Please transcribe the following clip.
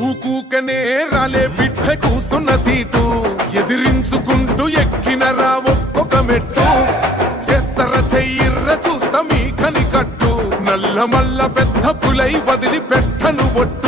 ఊకూకనే రాలే బిడ్డ కూసున్న సీటు ఎదిరించుకుంటూ ఎక్కినరా ఒక్కొక్క మెట్టు చేస్తర చెయ్యిర్ర చూస్తా మీ కని కట్టు నల్ల మల్ల పెద్ద పులై వదిలి పెట్టను ఒట్టు